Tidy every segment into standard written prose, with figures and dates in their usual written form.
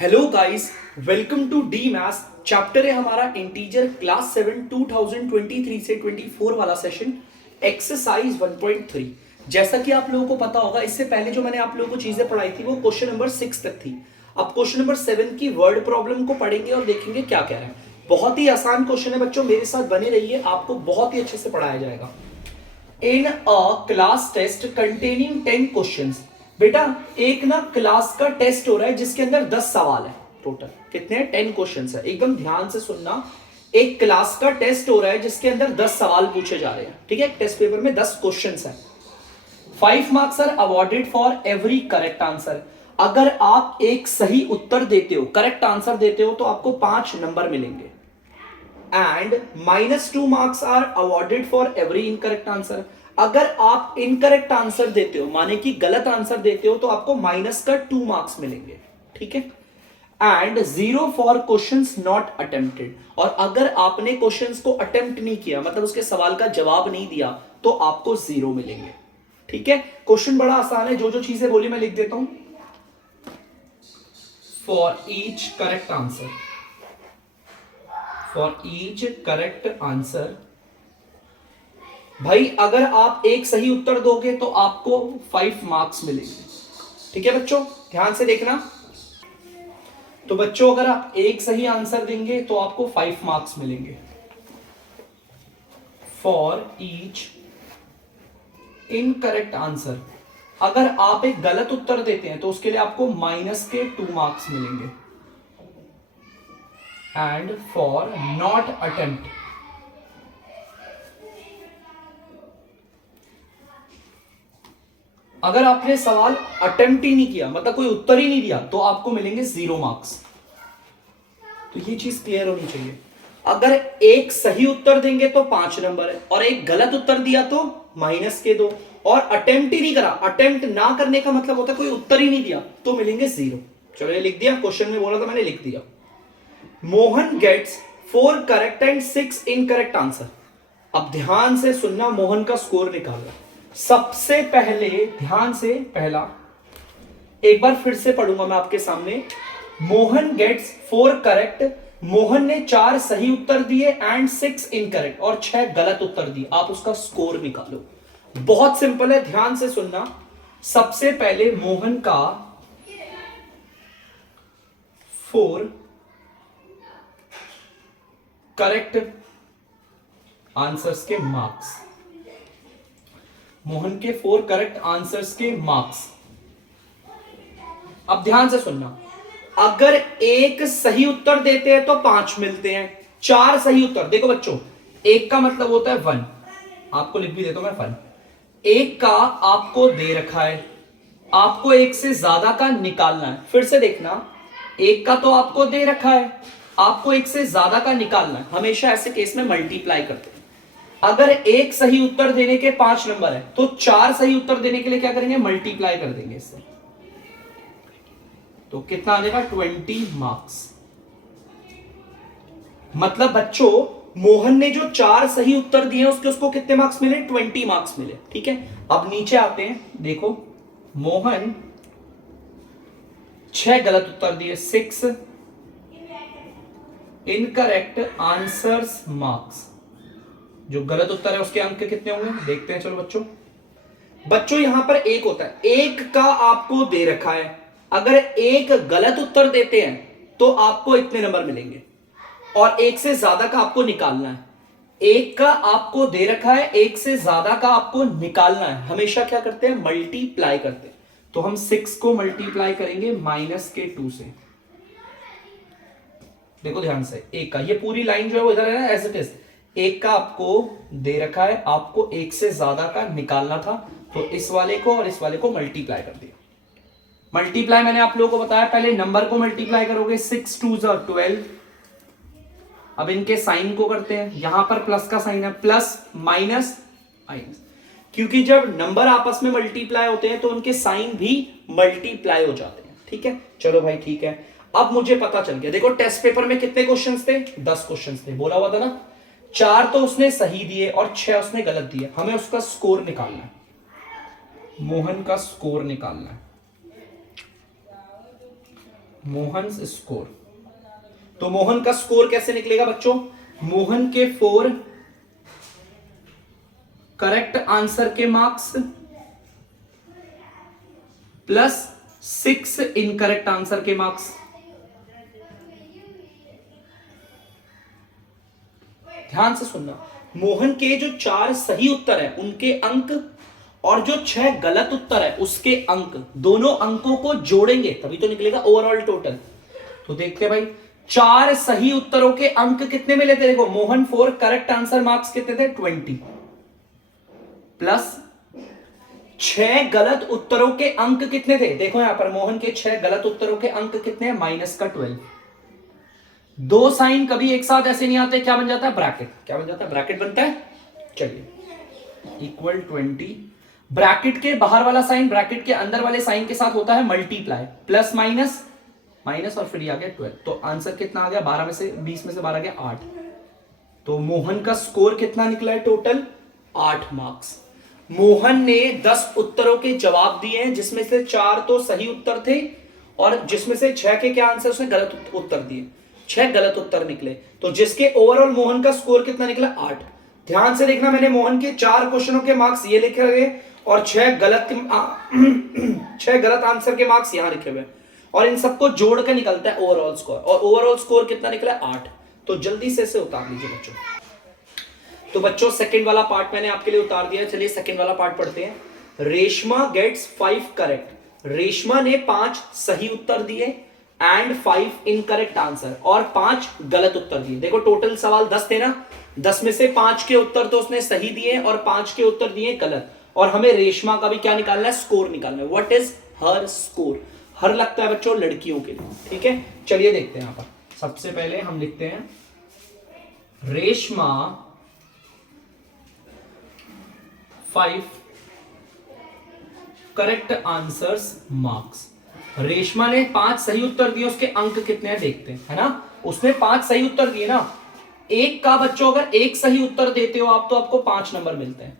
Hello guys, welcome to the maths. Chapter है हमारा integer class 7 2023 से 24 वाला सेशन, एक्सरसाइज 1.3। जैसा कि आप लोगों को पता होगा, इससे पहले जो मैंने आप लोगों को चीजें पढ़ाई थी वो क्वेश्चन नंबर 6 तक थी। अब क्वेश्चन नंबर 7 की वर्ड प्रॉब्लम को पढ़ेंगे और देखेंगे क्या कह रहा है। बहुत ही आसान क्वेश्चन है बच्चों, मेरे साथ बने रहिए, आपको बहुत ही अच्छे से पढ़ाया जाएगा। In a class test containing 10 questions. बेटा एक ना क्लास का टेस्ट हो रहा है जिसके अंदर 10 सवाल है। टोटल कितने हैं? 10 क्वेश्चंस है। एकदम ध्यान से सुनना, एक क्लास का टेस्ट हो रहा है जिसके अंदर 10 सवाल पूछे जा रहे हैं। ठीक है, टेस्ट पेपर में 10 क्वेश्चंस है। 5 marks are awarded for every correct answer. अगर आप एक सही उत्तर देते हो, करेक्ट आंसर देते हो, तो आपको 5 नंबर मिलेंगे। And -2 marks are awarded for every incorrect answer. अगर आप इनकरेक्ट आंसर देते हो, माने कि गलत आंसर देते हो, तो आपको -2 मार्क्स मिलेंगे। ठीक है। And 0 for questions not attempted. और अगर आपने क्वेश्चंस को अटेम्प्ट नहीं किया, मतलब उसके सवाल का जवाब नहीं दिया, तो आपको 0 मिलेंगे। ठीक है, क्वेश्चन बड़ा आसान है। जो जो चीजें बोली मैं लिख देता हूं। For each correct answer, for each correct answer, भाई अगर आप एक सही उत्तर दोगे तो आपको 5 मार्क्स मिलेंगे। ठीक है बच्चों, ध्यान से देखना। तो बच्चों अगर आप एक सही आंसर देंगे तो आपको 5 मार्क्स मिलेंगे। फॉर ईच इनकरेक्ट आंसर, अगर आप एक गलत उत्तर देते हैं तो उसके लिए आपको -2 मार्क्स मिलेंगे। एंड फॉर नॉट अटेम्प्ट, अगर आपने सवाल अटेम्प्ट ही नहीं किया, मतलब कोई उत्तर ही नहीं दिया, तो आपको मिलेंगे 0 मार्क्स। तो ये चीज क्लियर होनी चाहिए। अगर एक सही उत्तर देंगे तो 5 नंबर है, और एक गलत उत्तर दिया तो -2, और अटेम्प्ट ही नहीं करा, अटेम्प्ट ना करने का मतलब होता है कोई उत्तर ही नहीं दिया, तो मिलेंगे 0। चलो ये लिख दिया, क्वेश्चन में बोला था मैंने, लिख दिया। Mohan gets 4 correct and 6 incorrect answer. अब ध्यान से सुनना, मोहन का स्कोर निकालना। सबसे पहले ध्यान से, पहला एक बार फिर से पढ़ूंगा मैं आपके सामने। मोहन गेट्स 4 करेक्ट, मोहन ने 4 सही उत्तर दिए एंड 6 इनकरेक्ट, और 6 गलत उत्तर दिए। आप उसका स्कोर निकालो। बहुत सिंपल है, ध्यान से सुनना। सबसे पहले मोहन का 4 करेक्ट आंसर्स के मार्क्स, मोहन के 4 करेक्ट आंसर्स के मार्क्स। अब ध्यान से सुनना, अगर एक सही उत्तर देते हैं तो 5 मिलते हैं। 4 सही उत्तर, देखो बच्चों, एक का मतलब होता है 1, आपको लिख भी देता हूं मैं 1। एक का आपको दे रखा है, आपको एक से ज्यादा का निकालना है। फिर से देखना, एक का तो आपको दे रखा है, आपको एक से ज्यादा का निकालना है। हमेशा ऐसे केस में मल्टीप्लाई करते हैं। अगर एक सही उत्तर देने के 5 नंबर है, तो 4 सही उत्तर देने के लिए क्या करेंगे? मल्टीप्लाई कर देंगे इससे। तो कितना आ जाएगा? 20 मार्क्स। मतलब बच्चों, मोहन ने जो 4 सही उत्तर दिए उसके उसको कितने मार्क्स मिले? 20 मार्क्स मिले। ठीक है, अब नीचे आते हैं। देखो, मोहन 6 गलत उत्तर दिए, 6 इनकरेक्ट आंसर्स मार्क्स। जो गलत उत्तर है उसके अंक कितने होंगे देखते हैं। चलो बच्चों, यहां पर एक होता है, एक का आपको दे रखा है। अगर एक गलत उत्तर देते हैं तो आपको इतने नंबर मिलेंगे, और एक से ज्यादा का आपको निकालना है। एक का आपको दे रखा है, एक से ज्यादा का आपको निकालना है। हमेशा क्या करते हैं? मल्टीप्लाई करते हैं। तो हम 6 को मल्टीप्लाई करेंगे -2 से। देखो ध्यान से, एक का, ये पूरी लाइन जो है वो इधर है ना, एज इट इज। एक का आपको दे रखा है, आपको एक से ज्यादा का निकालना था, तो इस वाले को और इस वाले को मल्टीप्लाई कर दिया। मल्टीप्लाई मैंने आप लोगों को बताया, पहले नंबर को मल्टीप्लाई करोगे, 6 2 12। अब इनके साइन को करते हैं, यहां पर प्लस का साइन है, प्लस माइनस माइनस, क्योंकि जब नंबर आपस में मल्टीप्लाई होते हैं तो उनके साइन भी मल्टीप्लाई हो जाते हैं। ठीक है, चलो भाई ठीक है। अब मुझे पता चल गया। देखो, टेस्ट पेपर में कितने क्वेश्चंस थे? 10 क्वेश्चंस थे, बोला हुआ था ना। 4 तो उसने सही दिए और 6 उसने गलत दिए। हमें उसका स्कोर निकालना है, मोहन का स्कोर निकालना है। मोहन स्कोर। तो मोहन का स्कोर कैसे निकलेगा बच्चों? मोहन के 4 करेक्ट आंसर के मार्क्स प्लस 6 इनकरेक्ट आंसर के मार्क्स। ध्यान से सुनना, मोहन के जो 4 सही उत्तर है उनके अंक और जो 6 गलत उत्तर है उसके अंक, दोनों अंकों को जोड़ेंगे तभी तो निकलेगा ओवरऑल टोटल। तो देखते हैं भाई, 4 सही उत्तरों के अंक कितने मिले थे? देखो, मोहन 4 करेक्ट आंसर मार्क्स कितने थे? 20 प्लस 6 गलत उत्तरों के अंक कितने थे? देखो यहां पर मोहन के 6 गलत उत्तरों के अंक कितने हैं? माइनस का 12। दो साइन कभी एक साथ ऐसे नहीं आते, क्या बन जाता है? ब्रैकेट। क्या बन जाता है? ब्रैकेट बनता है। चलिए, इक्वल 20, ब्रैकेट के बाहर वाला साइन ब्रैकेट के अंदर वाले साइन के साथ होता है मल्टीप्लाई, प्लस माइनस माइनस और फिर आ गया 12। तो आंसर कितना आ गया? 12 में से 20 में से 12 गया 8। तो मोहन का स्कोर कितना निकला है? Total 8 marks. मोहन ने 10 उत्तरों के जवाब दिए हैं, जिसमें से 4 तो सही उत्तर थे और जिसमें से 6 के क्या आंसर? उसने गलत उत्तर दिए। 6 गलत उत्तर निकले। तो जिसके ओवरऑल मोहन का स्कोर कितना निकला? 8। ध्यान से देखना, मैंने मोहन के 4 क्वेश्चनों के मार्क्स ये लिखे हुए और 6 गलत आंसर के मार्क्स यहां लिखे हुए और इन सबको जोड़ कर निकलता है ओवरऑल स्कोर। और ओवरऑल स्कोर कितना निकला? 8। तो जल्दी से इसे उतार लीजिए बच्चों। तो बच्चों, सेकंड वाला पार्ट मैंने आपके लिए उतार दिया। चलिए सेकंड वाला पार्ट पढ़ते हैं। Reshma gets 5 correct. रेशमा ने 5 सही उत्तर दिए एंड 5 इनकरेक्ट आंसर, और 5 गलत उत्तर दिए। देखो, टोटल सवाल 10 थे ना, 10 में से 5 के उत्तर तो उसने सही दिए और 5 के उत्तर दिए गलत। और हमें रेशमा का भी क्या निकालना है? स्कोर निकालना है। What is her score? हर लगता है बच्चों लड़कियों के लिए, ठीक है। चलिए देखते हैं। यहां पर सबसे पहले हम लिखते हैं Reshma 5 correct answers marks. Reshma ने 5 सही उत्तर दिए, उसके अंक कितने हैं देखते हैं, है ना। उसने 5 सही उत्तर दिए ना। एक का बच्चों अगर एक सही उत्तर देते हो आप तो आपको 5 नंबर मिलते हैं।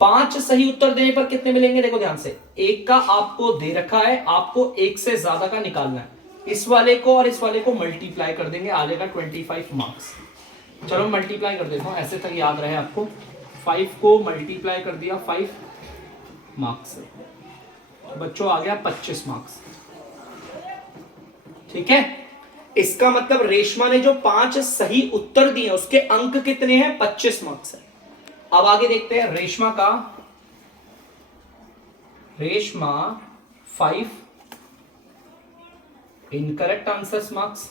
5 सही उत्तर देने पर कितने मिलेंगे? देखो ध्यान से, एक का आपको दे रखा है, आपको एक से ज्यादा का निकालना है। इस वाले को और इस वाले को मल्टीप्लाई कर देंगे, आ जाएगा 25 मार्क्स। चलो मल्टीप्लाई कर देता हूं, ऐसे तक याद रहे आपको। 5 को मल्टीप्लाई कर दिया 5 मार्क्स से, बच्चों आ गया 25 मार्क्स, ठीक है। इसका मतलब रेशमा ने जो 5 सही उत्तर दिए उसके अंक कितने हैं? 25 मार्क्स है। अब आगे देखते हैं रेशमा 5 इनकरेक्ट आंसर्स मार्क्स।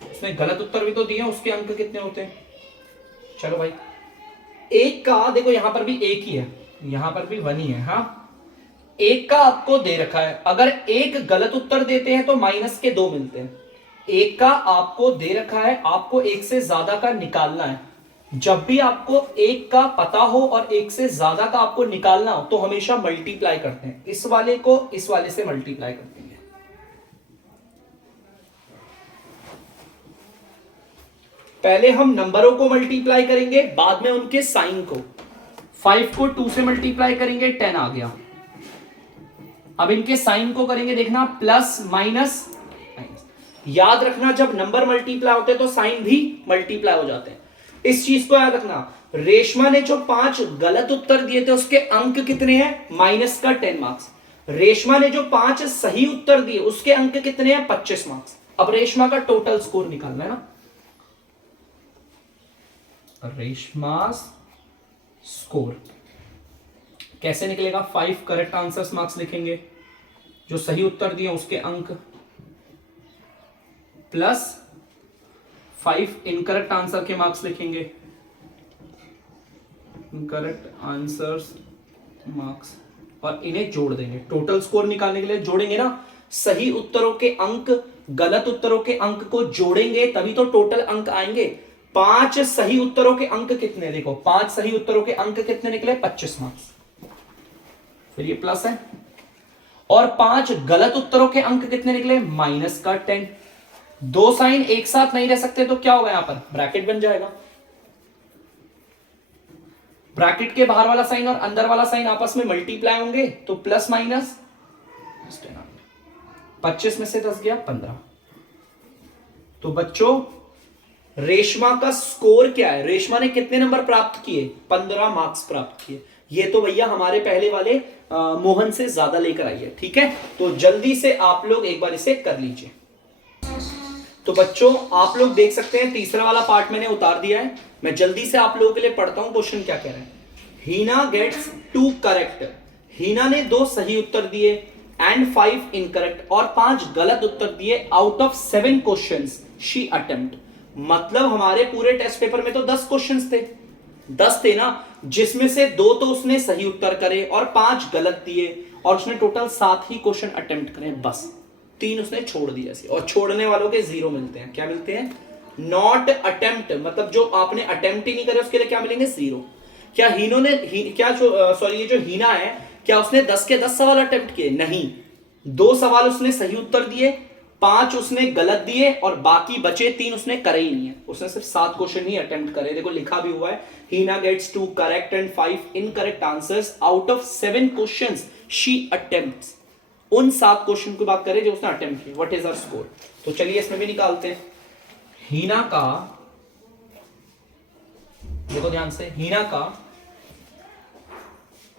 उसने गलत उत्तर भी तो दिए, उसके अंक कितने होते हैं? चलो भाई, एक का देखो यहां पर भी एक ही है, यहां पर भी 1 ही है। हाँ, एक का आपको दे रखा है, अगर एक गलत उत्तर देते हैं तो माइनस के 2 मिलते हैं। एक का आपको दे रखा है, आपको एक से ज्यादा का निकालना है। जब भी आपको एक का पता हो और एक से ज्यादा का आपको निकालना हो तो हमेशा मल्टीप्लाई करते हैं। इस वाले को इस वाले से मल्टीप्लाई करते हैं। पहले हम नंबरों को मल्टीप्लाई करेंगे, बाद में उनके साइन को। 5 को 2 से मल्टीप्लाई करेंगे, 10 आ गया। अब इनके साइन को करेंगे, देखना प्लस माइनस। याद रखना, जब नंबर मल्टीप्लाई होते हैं तो साइन भी मल्टीप्लाई हो जाते हैं। इस चीज को याद रखना। रेशमा ने जो 5 गलत उत्तर दिए थे उसके अंक कितने हैं? माइनस का 10 मार्क्स। रेशमा ने जो 5 सही उत्तर दिए उसके अंक कितने हैं? 25 मार्क्स। अब रेशमा का टोटल स्कोर निकालना है ना। रेशमा स्कोर कैसे निकलेगा? 5 करेक्ट आंसर्स मार्क्स लिखेंगे, जो सही उत्तर दिए उसके अंक, प्लस 5 इनकरेक्ट आंसर के मार्क्स लिखेंगे, इनकरेक्ट आंसर्स मार्क्स, और इन्हें जोड़ देंगे। टोटल स्कोर निकालने के लिए जोड़ेंगे ना, सही उत्तरों के अंक गलत उत्तरों के अंक को जोड़ेंगे तभी तो टोटल अंक आएंगे। 5 सही उत्तरों के अंक कितने? देखो 5 सही उत्तरों के अंक कितने निकले? 25 मार्क्स। फिर ये प्लस है, और 5 गलत उत्तरों के अंक कितने निकले? माइनस का 10। दो साइन एक साथ नहीं रह सकते तो क्या होगा? यहां पर ब्रैकेट बन जाएगा। ब्रैकेट के बाहर वाला साइन और अंदर वाला साइन आपस में मल्टीप्लाई होंगे तो प्लस माइनस 25 में से 10 गया 15। तो बच्चों रेशमा का स्कोर क्या है, रेशमा ने कितने नंबर प्राप्त किए, 15 मार्क्स प्राप्त किए। ये तो भैया हमारे पहले वाले मोहन से ज्यादा लेकर आई है, ठीक है। तो जल्दी से आप लोग एक बार इसे कर लीजिए। तो बच्चों आप लोग देख सकते हैं तीसरा वाला पार्ट मैंने उतार दिया है। मैं जल्दी से आप लोगों के लिए पढ़ता हूं क्वेश्चन क्या कह रहे हैं। हीना गेट्स 2 करेक्ट, हीना ने 2 सही उत्तर दिए एंड 5 इनकरेक्ट, और 5 गलत उत्तर दिए out of 7 questions she attempt. मतलब हमारे पूरे टेस्ट पेपर में तो 10 क्वेश्चंस थे, 10 थे ना, जिसमें से 2 तो उसने सही उत्तर करे और 5 गलत दिए, और उसने टोटल 7 ही क्वेश्चन अटेम्प्ट करे, बस 3 उसने छोड़ दिए ऐसे। और छोड़ने वालों के 0 मिलते हैं। क्या मिलते हैं, नॉट अटेम्प्ट, मतलब जो आपने अटेम्प्ट ही नहीं करे उसके लिए क्या मिलेंगे, 0। क्या हीनो ने सॉरी ये जो हीना है, क्या उसने 10 के 10 सवाल अटेम्प्ट किए, नहीं, 2 सवाल उसने सही उत्तर दिए, 5 उसने गलत दिए, और बाकी बचे 3 उसने करे ही नहीं है। उसने सिर्फ 7 क्वेश्चन ही अटेम्प्ट करे। देखो लिखा भी हुआ है, Heena gets 2 correct and 5 incorrect answers out of 7 questions she attempts. उन 7 क्वेश्चन की बात करें जो उसने अटेम्प्ट किए। व्हाट इज आवर स्कोर, तो चलिए इसमें भी निकालते हैं। हीना का, देखो ध्यान से, हीना का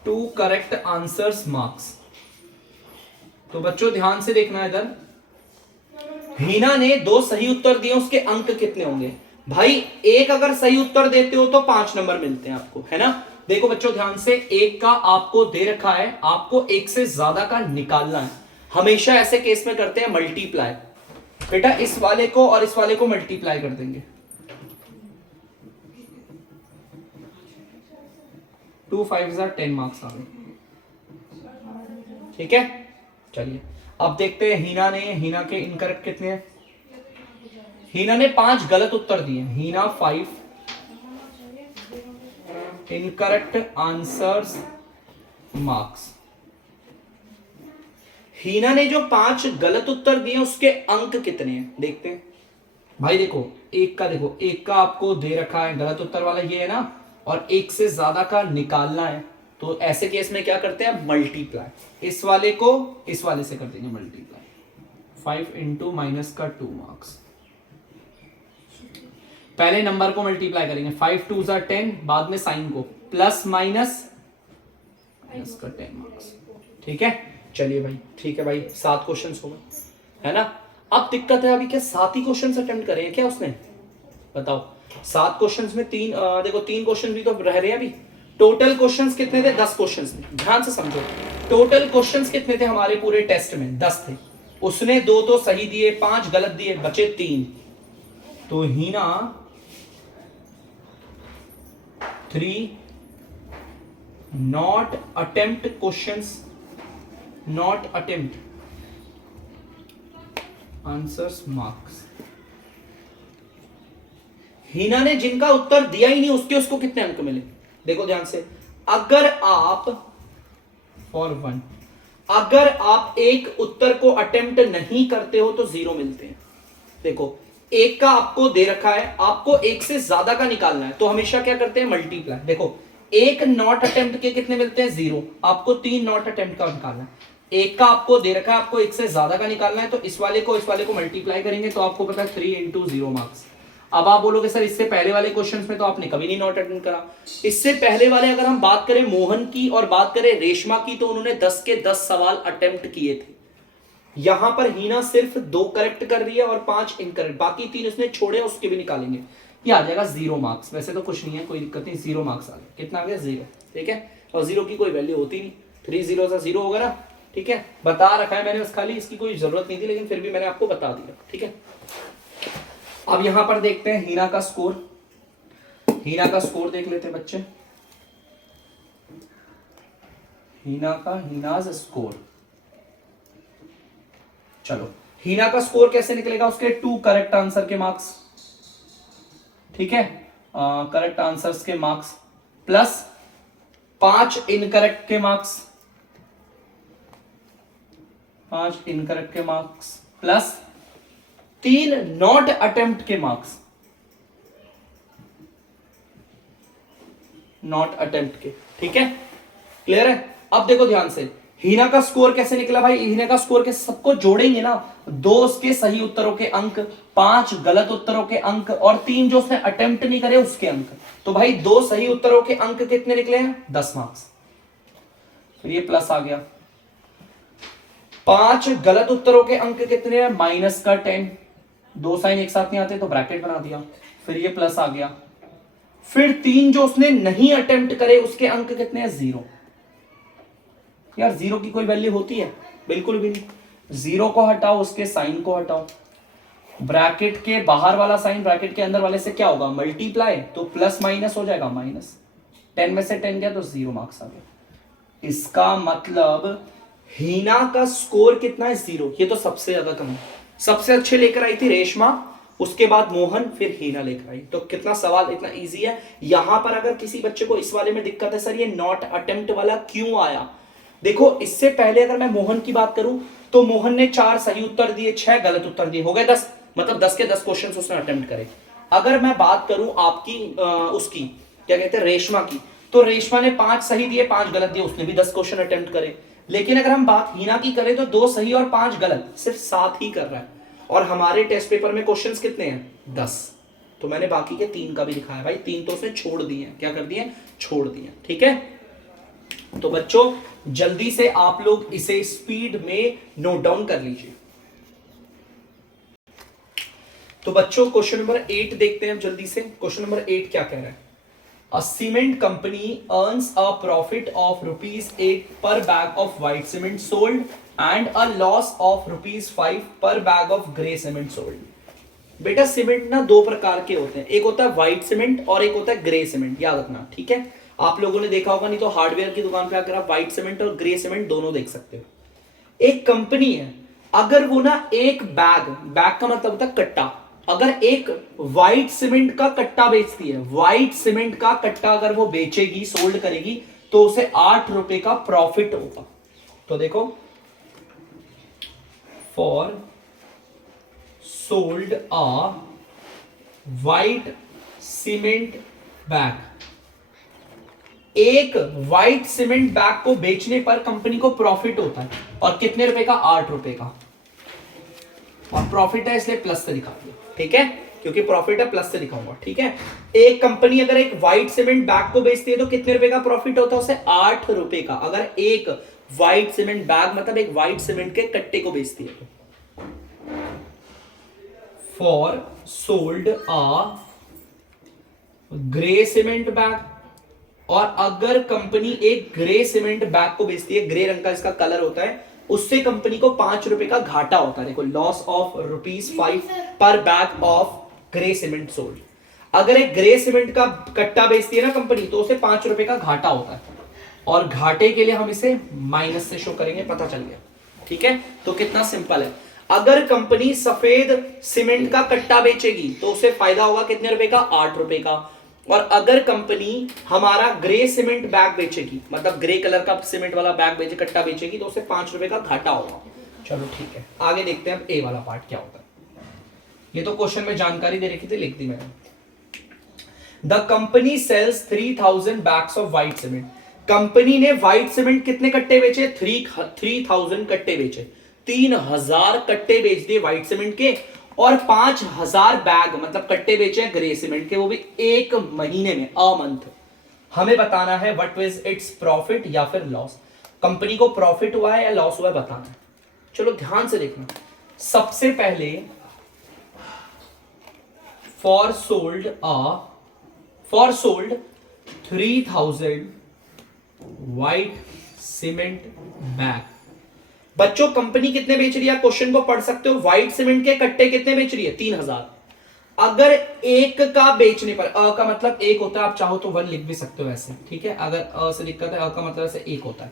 2 करेक्ट आंसर्स मार्क्स। तो बच्चों ध्यान से देखना इधर, हीना ने 2 सही उत्तर दिए, उसके अंक कितने होंगे भाई। एक अगर सही उत्तर देते हो तो 5 नंबर मिलते हैं आपको, है ना। देखो बच्चों ध्यान से, एक का आपको दे रखा है, आपको एक से ज्यादा का निकालना है। हमेशा ऐसे केस में करते हैं मल्टीप्लाई। बेटा इस वाले को और इस वाले को मल्टीप्लाई कर देंगे, 2 5 10 मार्क्स आ गए, ठीक है। चलिए अब देखते हैं हीना के इनकरेक्ट कितने हैं। हीना ने 5 गलत उत्तर दिए, हीना 5 इनकरेक्ट आंसर्स मार्क्स। हीना ने जो 5 गलत उत्तर दिए उसके अंक कितने हैं देखते हैं भाई। देखो एक का आपको दे रखा है, गलत उत्तर वाला ये है ना, और एक से ज्यादा का निकालना है। तो ऐसे केस में क्या करते हैं, मल्टीप्लाई। इस वाले को इस वाले से कर देंगे मल्टीप्लाई, 5 इंटू माइनस का 2 मार्क्स। पहले नंबर को मल्टीप्लाई करेंगे, 5 2 10, बाद में साइन को प्लस माइनस का 10 मार्क्स, ठीक है। चलिए भाई ठीक है भाई, 7 क्वेश्चन हो गए, है ना। अब दिक्कत है अभी क्या 7 ही क्वेश्चन अटेम्प्ट करे हैं क्या उसने, बताओ। 7 क्वेश्चंस में 3 देखो 3 क्वेश्चन भी तो रह रहे हैं अभी। टोटल क्वेश्चंस कितने थे, 10 क्वेश्चंस थे। ध्यान से समझो, टोटल क्वेश्चंस कितने थे हमारे पूरे टेस्ट में, 10 थे। उसने 2 तो सही दिए, 5 गलत दिए, बचे 3। तो Heena 3 not attempt questions, not attempt answers marks. Heena ने जिनका उत्तर दिया ही नहीं उसको कितने अंक मिले, देखो ध्यान से। अगर आप फॉर 1 अगर आप एक उत्तर को अटेम्प्ट नहीं करते हो तो 0 मिलते हैं। देखो एक का आपको दे रखा है, आपको एक से ज्यादा का निकालना है, तो हमेशा क्या करते हैं, मल्टीप्लाई। देखो एक नॉट अटेम्प्ट के कितने मिलते हैं, 0। आपको 3 नॉट अटेम्प्ट का निकालना है। एक का आपको दे रखा है, आपको एक से ज्यादा का निकालना है, तो इस वाले को मल्टीप्लाई करेंगे तो आपको पता है 3 इंटू 0 मार्क्स। अब आप बोलोगे सर इससे पहले वाले क्वेश्चंस में तो आपने कभी नहीं नॉट अटेम्प्ट करा। इससे पहले वाले अगर हम बात करें मोहन की और बात करें रेशमा की, तो उन्होंने 10 के 10 सवाल अटेम्प्ट किए थे। यहां पर हीना सिर्फ 2 करेक्ट कर रही है और 5 इनकरेक्ट, बाकी 3 उसने छोड़े, उसके भी निकालेंगे। ये आ जाएगा 0 मार्क्स। वैसे तो कुछ नहीं है, कोई दिक्कत नहीं, 0 मार्क्स आ गए। कितना आ गया, 0, ठीक है। और 0 की कोई वैल्यू होती नहीं, 3 0 से 0 होगा ना, ठीक है। बता रखा है मैंने, बस खाली इसकी कोई जरूरत नहीं थी, लेकिन फिर भी मैंने आपको बता दिया, ठीक है। अब यहां पर देखते हैं हीना का स्कोर। हीना का स्कोर देख लेते हैं बच्चे, हीनाज स्कोर। चलो हीना का स्कोर कैसे निकलेगा, उसके 2 करेक्ट आंसर के मार्क्स, ठीक है, करेक्ट आंसर्स के मार्क्स प्लस 5 इनकरेक्ट के मार्क्स, 5 इनकरेक्ट के मार्क्स प्लस 3 नॉट अटेम्प्ट के मार्क्स, नॉट अटेम्प्ट के, ठीक है। क्लियर है। अब देखो ध्यान से, हीना का स्कोर कैसे निकला भाई? हीना का स्कोर कैसे, सबको जोड़ेंगे ना, 2 उसके सही उत्तरों के अंक, 5 गलत उत्तरों के अंक और 3 जो उसने अटेम्प्ट नहीं करे उसके अंक। तो भाई 2 सही उत्तरों के अंक कितने निकले हैं? 10 मार्क्स। फिर ये प्लस आ गया। 5 गलत उत्तरों के अंक कितने हैं? माइनस का 10। 2 साइन एक साथ नहीं आते तो ब्रैकेट बना दिया, फिर ये प्लस आ गया। फिर 3 जो उसने नहीं अटेम्प्ट करे उसके अंक कितने हैं? 0। यार 0 की कोई वैल्यू होती है? बिल्कुल भी नहीं। 0 को हटाओ, उसके साइन को हटाओ, ब्रैकेट के बाहर वाला साइन ब्रैकेट के अंदर वाले से क्या होगा? मल्टीप्लाई, तो प्लस माइनस हो जाएगा माइनस। 10 में से 10 गया तो 0 मार्क्स आ गया। इसका मतलब हीना का स्कोर कितना है? 0। ये तो सबसे ज्यादा कम है। सबसे अच्छे लेकर आई थी रेशमा, उसके बाद मोहन, फिर हीना लेकर आई। तो कितना सवाल इतना इजी है। यहां पर अगर किसी बच्चे को इस वाले में दिक्कत है, सर ये नॉट अटेम्प्ट वाला क्यों आया, देखो इससे पहले अगर मैं मोहन की बात करूं तो मोहन ने 4 सही उत्तर दिए, 6 गलत उत्तर दिए, हो गए 10। मतलब 10 के 10 क्वेश्चन उसने अटेम्प्ट करे। अगर मैं बात करूं आपकी उसकी क्या कहते हैं, रेशमा की, तो रेशमा ने 5 सही दिए, 5 गलत दिए, उसने भी 10 क्वेश्चन अटेम्प्ट करे। लेकिन अगर हम बात हीना की करें तो 2 सही और 5 गलत, सिर्फ 7 ही कर रहा है। और हमारे टेस्ट पेपर में क्वेश्चंस कितने हैं? 10। तो मैंने बाकी के 3 का भी दिखाया भाई, 3 तो उसने छोड़ दिए हैं। क्या कर दिए? छोड़ दिए। ठीक है, तो बच्चों जल्दी से आप लोग इसे स्पीड में नोट डाउन कर लीजिए। तो बच्चों क्वेश्चन नंबर 8 देखते हैं जल्दी से। क्वेश्चन नंबर 8 क्या कह रहा है? A cement company earns a profit of ₹8 per bag of white cement sold and a loss of ₹5 per bag of grey cement sold. बेटा सीमेंट ना 2 प्रकार के होते हैं, एक होता है व्हाइट सीमेंट और एक होता है ग्रे सीमेंट, याद रखना। ठीक है, आप लोगों ने देखा होगा, नहीं तो हार्डवेयर की दुकान पे आकर आप व्हाइट सीमेंट और ग्रे सीमेंट दोनों देख सकते हो। एक कंपनी है, अगर वो ना एक बैग, बैग का मतलब होता है कट्टा, अगर एक व्हाइट सीमेंट का कट्टा बेचती है, व्हाइट सीमेंट का कट्टा अगर वो बेचेगी, सोल्ड करेगी, तो उसे 8 रुपए का प्रॉफिट होगा। तो देखो, for sold a white cement bag, एक व्हाइट सीमेंट बैग को बेचने पर कंपनी को प्रॉफिट होता है, और कितने रुपए का? 8 रुपए का। और प्रॉफिट है इसलिए प्लस से दिखा दिया। ठीक है, क्योंकि प्रॉफिट है प्लस से दिखाऊंगा। ठीक है, एक कंपनी अगर एक व्हाइट सीमेंट बैग को बेचती है तो कितने रुपए का प्रॉफिट होता है उसे? 8 रुपए का। अगर एक व्हाइट सीमेंट बैग मतलब एक व्हाइट सीमेंट के कट्टे को बेचती है तो। For sold a grey cement bag, और अगर कंपनी एक ग्रे सीमेंट बैग को बेचती है, ग्रे रंग का इसका कलर होता है, उससे कंपनी को 5 रुपए का घाटा होता है। देखो, लॉस ऑफ ₹5 पर bag of grey cement sold. अगर एक ग्रे सीमेंट का कट्टा बेचती है ना कंपनी, तो उसे 5 रुपए का घाटा होता है, और घाटे के लिए हम इसे माइनस से शो करेंगे। पता चल गया? ठीक है, तो कितना सिंपल है। अगर कंपनी सफेद सीमेंट का कट्टा बेचेगी तो उसे फायदा होगा कितने रुपए का? 8 रुपए का। और अगर कंपनी हमारा ग्रे सीमेंट बैग बेचेगी, मतलब ग्रे कलर का सीमेंट वाला बैग बेचे, कट्टा बेचेगी, तो उसे 5 रुपए का घाटा होगा। चलो ठीक है, आगे देखते हैं अब ए वाला पार्ट क्या होता है। ये तो क्वेश्चन में जानकारी दे रखी थी, लिख दी मैंने। The company sells 3000 bags of white cement. Company ने व्हाइट सीमेंट कितने कट्टे बेचे? 3000 कट्टे बेचे। 3000 कट्टे बेच दिए व्हाइट सीमेंट के, और 5000 बैग मतलब कट्टे बेचे हैं ग्रे सीमेंट के, वो भी 1 महीने में, अ मंथ। हमें बताना है व्हाट इज इट्स प्रॉफिट या फिर लॉस। कंपनी को प्रॉफिट हुआ है या लॉस हुआ है बताना है। चलो ध्यान से देखना। सबसे पहले for sold 3000 white cement bag. बच्चों कंपनी कितने बेच रही है? क्वेश्चन को पढ़ सकते हो। व्हाइट सीमेंट के कट्टे कितने बेच रही है? 3000। अगर एक का बेचने पर, अ का मतलब एक होता है, आप चाहो तो 1 लिख भी सकते हो ऐसे। ठीक है, अगर अ से दिक्कत है, अ का मतलब ऐसे एक होता है।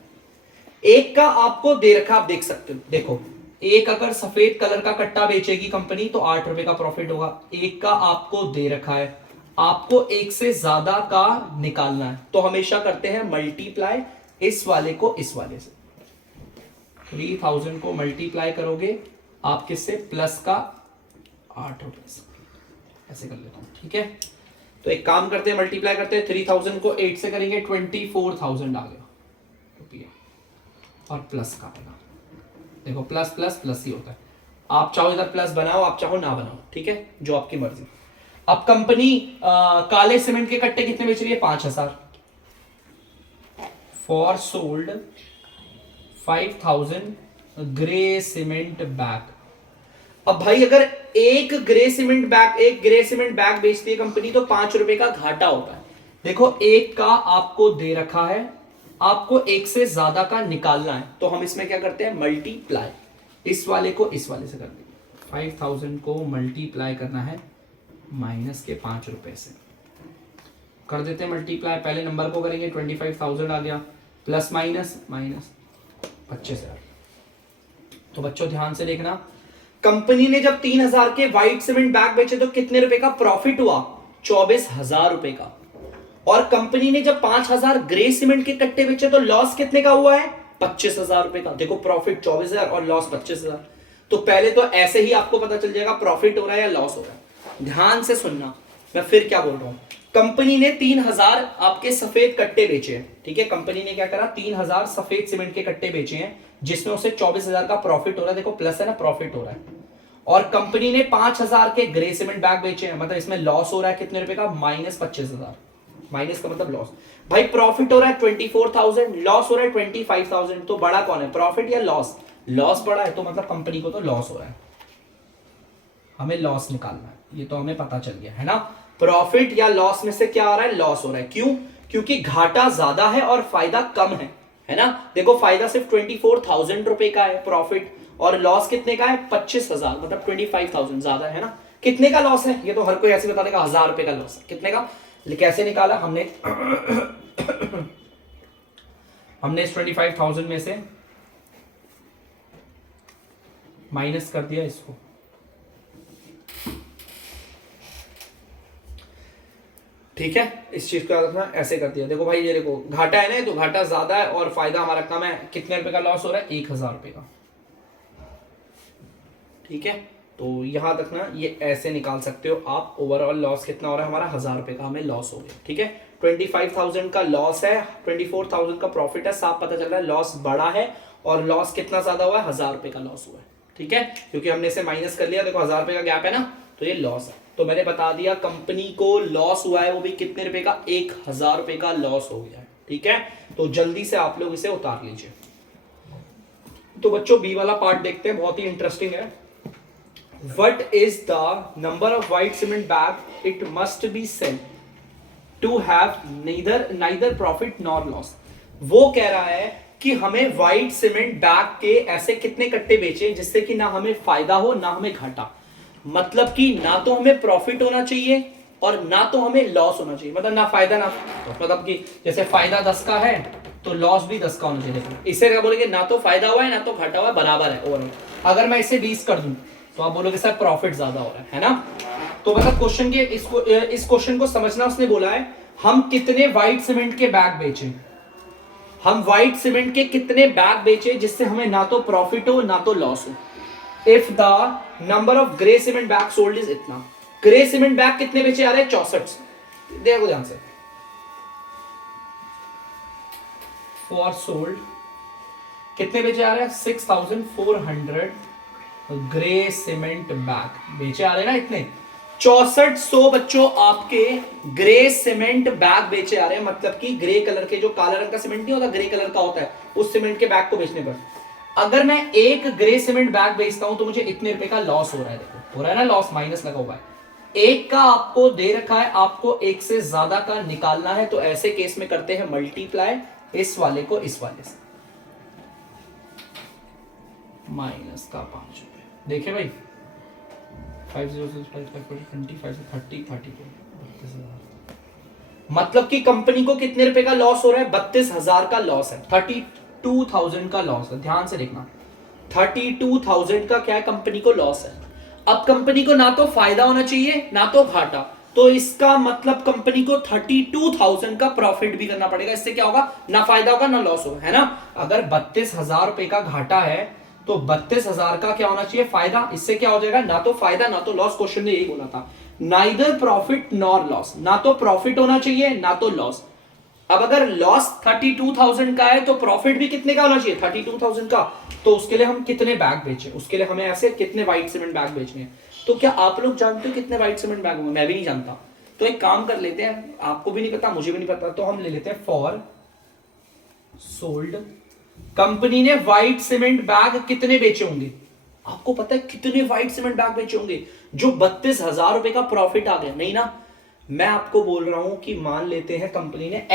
एक का आपको दे रखा, आप देख सकते हो। देखो, एक अगर सफेद कलर का कट्टा बेचेगी कंपनी तो 8 रुपए का प्रॉफिट होगा। एक का आपको दे रखा है, आपको एक से ज्यादा का निकालना है, तो हमेशा करते हैं मल्टीप्लाई इस वाले को इस वाले से। 3000 को मल्टीप्लाई करोगे आप किससे? प्लस का 8 रुपए से। ऐसे कर लेता हूं। ठीक है, तो एक काम करते हैं, मल्टीप्लाई करते हैं। 3000 को 8 से करेंगे, 24000 आ गया रुपये। और प्लस का आएगा। देखो प्लस प्लस प्लस ही होता है, आप चाहो इधर प्लस बनाओ, आप चाहो ना बनाओ, ठीक है, जो आपकी मर्जी। अब कंपनी काले सीमेंट के कट्टे कितने बेच रही है? 5000 for sold 5000 grey cement bag. अब भाई अगर एक ग्रे सीमेंट बैग बेचती है कंपनी तो 5 रुपए का घाटा होता है। देखो एक का आपको दे रखा है, आपको एक से ज्यादा का निकालना है, तो हम इसमें क्या करते हैं? मल्टीप्लाई, इस वाले को इस वाले से कर देंगे। 5000 को मल्टीप्लाई करना है माइनस के 5 रुपए से, कर देते हैं मल्टीप्लाई। पहले नंबर को करेंगे 25,000 आ गया, प्लस माइनस माइनस 25,000। तो बच्चों ध्यान से देखना, कंपनी ने जब 3000 के व्हाइट सीमेंट बैग बेचे तो कितने रुपए का प्रॉफिट हुआ? 24,000 रुपए का। और कंपनी ने जब 5000 ग्रे सीमेंट के कट्टे बेचे तो लॉस कितने का हुआ है? 25,000 रुपए का। देखो प्रॉफिट 24,000 और लॉस 25,000। तो पहले तो ऐसे ही आपको पता चल जाएगा प्रॉफिट हो रहा है या लॉस हो रहा है। ध्यान से सुनना, मैं फिर क्या बोल रहा हूं। कंपनी ने 3000 आपके सफेद कट्टे बेचे हैं, ठीक है, कंपनी ने क्या करा? 3000 सफेद सीमेंट के कट्टे बेचे हैं, जिसमें उसे 24,000 का प्रॉफिट हो रहा है। देखो प्लस है ना, प्रॉफिट हो रहा है। और कंपनी ने 5000 के ग्रे सीमेंट बैग बेचे हैं, मतलब इसमें लॉस हो रहा है कितने रुपए का? माइनस 25,000। माइनस का मतलब लॉस। भाई प्रॉफिट हो रहा है 24,000, लॉस हो रहा है 25,000, तो बड़ा कौन है? प्रॉफिट या लॉस? लॉस बड़ा है, तो मतलब कंपनी को तो लॉस हो रहा है, हमें लॉस निकालना है, ये तो हमें पता चल गया है ना। प्रॉफिट या लॉस में से क्या आ रहा है? लॉस हो रहा है। क्यों? क्योंकि घाटा ज्यादा है और फायदा कम है ना। देखो फायदा सिर्फ 24,000 रुपए का है प्रॉफिट, और लॉस कितने का है? 25,000, मतलब 25,000 ज्यादा है ना। कितने का लॉस है? ये तो हर कोई ऐसे बता देगा 1000 रुपए का लॉस है। कितने का? कैसे निकाला हमने? हमने इस 25,000 में से माइनस कर दिया इसको, ठीक है, इस चीज को रखना, ऐसे कर दिया। देखो भाई ये देखो घाटा है ना, तो घाटा ज्यादा है और फायदा हमारा कम है। कितने रुपए का लॉस हो रहा है? 1000 रुपए का, ठीक है। तो यहां रखना, ये ऐसे निकाल सकते हो आप। ओवरऑल लॉस कितना हो रहा है हमारा? 1000 रुपए का हमें लॉस हो गया, ठीक है। 25,000 का लॉस है, 24,000 का प्रॉफिट है, साफ पता चल रहा है लॉस बड़ा है। और लॉस कितना ज्यादा हुआ है? 1000 रुपए का लॉस हुआ है, ठीक है, क्योंकि हमने इसे माइनस कर लिया। देखो 1000 रुपए का गैप है ना, तो ये लॉस है। तो मैंने बता दिया कंपनी को लॉस हुआ है, वो भी कितने रुपए का? 1000 रुपए का लॉस हो गया है, ठीक है। तो जल्दी से आप लोग इसे उतार लीजिए। तो बच्चों बी वाला पार्ट देखते हैं, बहुत ही इंटरेस्टिंग है। What is the number of white cement bag it must be sell to have neither profit nor loss? वो कह रहा है कि हमें व्हाइट सीमेंट बैग के ऐसे कितने कट्टे बेचे जिससे कि ना हमें फायदा हो ना हमें घाटा। मतलब कि ना तो हमें प्रॉफिट होना चाहिए और ना तो हमें लॉस होना चाहिए, मतलब ना फायदा ना, मतलब कि जैसे फायदा 10 का है तो लॉस भी 10 का होना चाहिए। इससे क्या बोलेंगे? ना तो फायदा हुआ है ना तो घाटा हुआ है, बराबर है ओवरऑल। अगर मैं इसे 20 कर दूं तो आप बोलोगे सर प्रॉफिट ज्यादा हो रहा है ना। तो मतलब क्वेश्चन के इस क्वेश्चन को समझना, उसने बोला है हम कितने व्हाइट सीमेंट के बैग बेचे, हम व्हाइट सीमेंट के कितने बैग बेचे जिससे हमें ना तो प्रॉफिट हो ना तो लॉस हो। If the number of grey cement bag sold is इतना। ग्रे सीमेंट बैग कितने बेचे आ रहे हैं? 64। देखो ध्यान से, फॉर सोल्ड कितने बेचे आ रहे हैं? 6400 ग्रे सीमेंट बैग बेचे आ रहे हैं ना इतने। 6400 बच्चों आपके ग्रे सीमेंट बैग बेचे आ रहे हैं, मतलब कि ग्रे कलर के, जो काला रंग का सीमेंट नहीं होता, ग्रे कलर का होता है, उस सीमेंट के बैग को बेचने पर अगर मैं एक ग्रे सीमेंट बैग बेचता हूं तो मुझे इतने रुपए का लॉस हो रहा है। देखो हो रहा है ना, लॉस माइनस लगा हुआ है। एक का आपको दे रखा है, आपको एक से ज्यादा का निकालना है, तो ऐसे केस में करते हैं मल्टीप्लाई, इस वाले को इस वाले से, माइनस का 5 रुपए। देखिए भाई मतलब कि कंपनी को कितने रुपए का लॉस हो रहा है? 32,000 का लॉस है, 32,000 का लॉस है। ध्यान से देखना, 32,000 का क्या है? कंपनी को लॉस है। अब कंपनी को ना तो फायदा होना चाहिए ना तो घाटा, तो इसका मतलब कंपनी को 32,000 का प्रॉफिट भी करना पड़ेगा। इससे क्या होगा? ना फायदा होगा ना लॉस होगा, है ना। अगर 32,000 रुपए का घाटा है तो 32,000 का क्या होना चाहिए? फायदा। इससे क्या हो जाएगा? ना तो फायदा ना तो लॉस। क्वेश्चन ने यही बोला था, नाइदर प्रॉफिट नॉर लॉस, ना तो प्रॉफिट होना चाहिए ना तो लॉस। अब अगर लॉस 32,000 का है तो प्रॉफिट भी कितने का होना चाहिए, 32,000 का। तो उसके लिए हम कितने बैग बेचें, उसके लिए हमें ऐसे कितने व्हाइट सीमेंट बैग बेचने हैं। तो क्या आप लोग जानते हो कितने व्हाइट सीमेंट बैग होंगे? मैं भी नहीं जानता। तो एक काम कर लेते हैं, आपको भी नहीं पता मुझे भी नहीं पता, तो हम ले लेते हैं फॉर सोल्ड। कंपनी ने व्हाइट सीमेंट बैग कितने बेचे होंगे? आपको पता है कितने व्हाइट सीमेंट बैग बेचे होंगे जो 32,000 रुपए का प्रॉफिट आ गया? नहीं ना, मैं आपको बोल रहा हूं कि मान लेते हैं कंपनी ने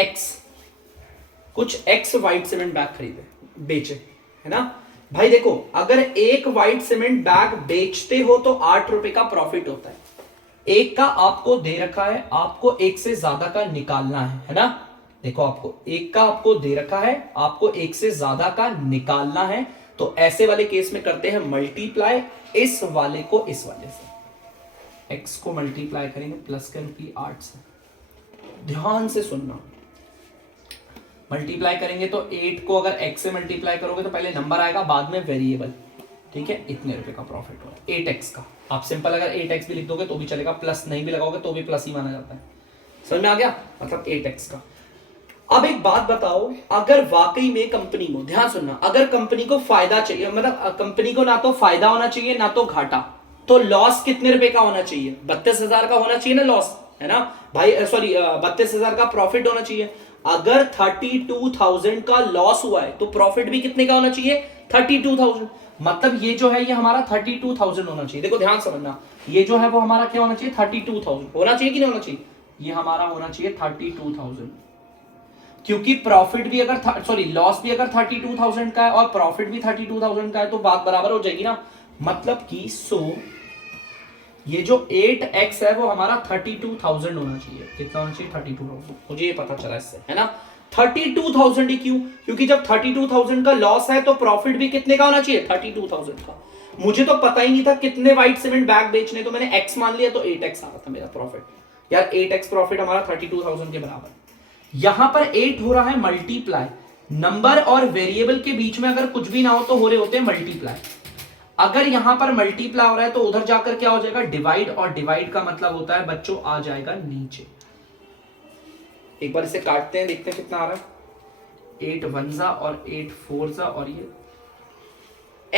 कुछ एक्स व्हाइट सीमेंट बैग खरीदे, बेचे, है ना भाई। देखो, अगर एक व्हाइट सीमेंट बैग बेचते हो तो 8 रुपए का प्रॉफिट होता है। एक का आपको दे रखा है, आपको एक से ज्यादा का निकालना है ना। देखो, आपको एक का आपको दे रखा है, आपको एक से ज्यादा का निकालना है। तो ऐसे वाले केस में करते हैं मल्टीप्लाई, इस वाले को इस वाले से, x को मल्टीप्लाई करेंगे प्लस के रूपी 8 से। ध्यान से सुनना, मल्टीप्लाई करेंगे तो 8 को अगर x से मल्टीप्लाई करोगे तो पहले नंबर आएगा, बाद में वेरिएबल, ठीक है। इतने रुपए का प्रॉफिट हो, 8x का। आप सिंपल अगर 8x भी लिख दोगे तो भी चलेगा, प्लस नहीं भी लगाओगे तो भी प्लस ही माना जाता है। समझ में आ गया, मतलब 8x का। अब एक बात बताओ, अगर वाकई में कंपनी को, ध्यान सुनना, अगर कंपनी को फायदा चाहिए, मतलब कंपनी को ना तो फायदा होना चाहिए ना तो घाटा, तो लॉस कितने रुपए का होना चाहिए? 32,000 का होना चाहिए ना लॉस, है ना भाई, सॉरी 32,000 का प्रॉफिट होना चाहिए। अगर 32,000 का लॉस हुआ है तो प्रॉफिट भी कितने का होना चाहिए? 32,000। मतलब ये जो है ये हमारा 32,000 होना चाहिए। देखो ध्यान समझना, ये जो है वो हमारा क्या होना चाहिए? 32,000 होना चाहिए कि नहीं होना चाहिए? ये हमारा होना चाहिए 32,000, क्योंकि प्रॉफिट भी अगर सॉरी लॉस भी अगर 32,000 का है और प्रॉफिट भी 32,000 का है तो बात बराबर हो जाएगी ना। मतलब कि ये जो 8x है वो हमारा 32,000 होना चाहिए। कितना होना चाहिए? 32,000। मुझे ये पता चला इससे, है ना। 32,000 ही क्यों? क्योंकि जब 32,000 का लॉस है तो प्रॉफिट भी कितने का होना चाहिए? 32,000 का। मुझे तो पता ही नहीं था कितने व्हाइट सीमेंट बैग बेचने, तो मैंने x मान लिया तो 8x आ रहा था मेरा प्रॉफिट। यार 8x प्रॉफिट हमारा 32,000 के बराबर। यहां पर 8 हो रहा है मल्टीप्लाई, नंबर और वेरिएबल के बीच में अगर कुछ भी ना हो तो हो रहे होते हैं मल्टीप्लाई। अगर यहां पर मल्टीप्लाई हो रहा है तो उधर जाकर क्या हो जाएगा? डिवाइड, और डिवाइड का मतलब होता है बच्चों आ जाएगा नीचे। एक बार इसे काटते हैं, देखते हैं कितना आ रहा है। 8 1 और 8 4 और ये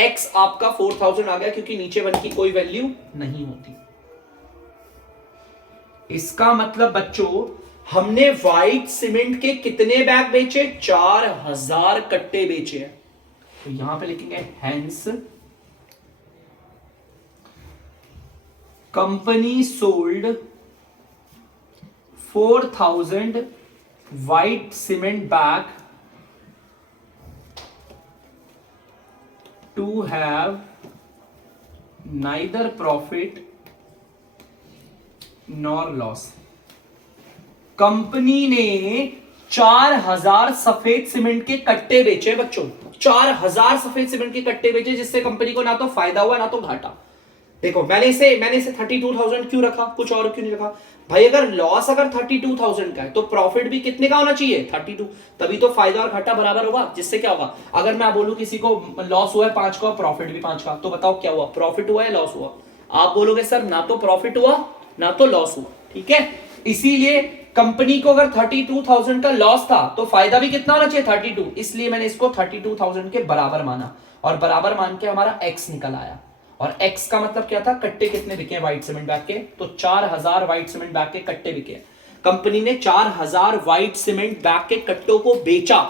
x आपका 4,000 आ गया, क्योंकि नीचे 1 की कोई वैल्यू नहीं होती। इसका मतलब बच्चों हमने व्हाइट सीमेंट के कितने बैग बेचे? 4,000 कट्टे बेचे हैं। तो यहां पे लिखेंगे hence company sold 4,000 white cement bag to have neither profit nor loss. Company ने 4,000 सफेद सीमेंट के कट्टे बेचे बच्चों, 4,000 सफेद सीमेंट के कट्टे बेचे, जिससे कंपनी को ना तो फायदा हुआ ना तो घाटा। देखो मैंने इसे 32,000 क्यों रखा, कुछ और क्यों नहीं रखा भाई? अगर लॉस अगर 32,000 का है तो प्रॉफिट भी कितने का होना चाहिए? 32, तभी तो फायदा और घाटा बराबर होगा। जिससे क्या होगा, अगर मैं बोलूं किसी को लॉस हुआ है 5 का, प्रॉफिट भी 5 का, तो बताओ क्या हुआ? प्रॉफिट हुआ है, लॉस हुआ? आप बोलोगे सर ना तो प्रॉफिट हुआ ना तो लॉस हुआ, ठीक है। इसीलिए कंपनी को अगर 32,000 का लॉस था तो फायदा भी कितना होना चाहिए? 32। इसलिए मैंने इसको 32,000 के बराबर माना, और बराबर मान के हमारा x निकल आया। और x का मतलब क्या था? कट्टे कितने बिके व्हाइट सीमेंट बैग के? तो 4,000 व्हाइट सीमेंट बैग के कट्टे बिके। कंपनी ने 4,000 व्हाइट सीमेंट बैग के कट्टों को बेचा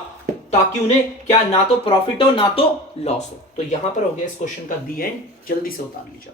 ताकि उन्हें क्या ना तो प्रॉफिट हो ना तो लॉस हो। तो यहां पर हो गया इस क्वेश्चन का दी एंड। जल्दी से उतार लीजिए।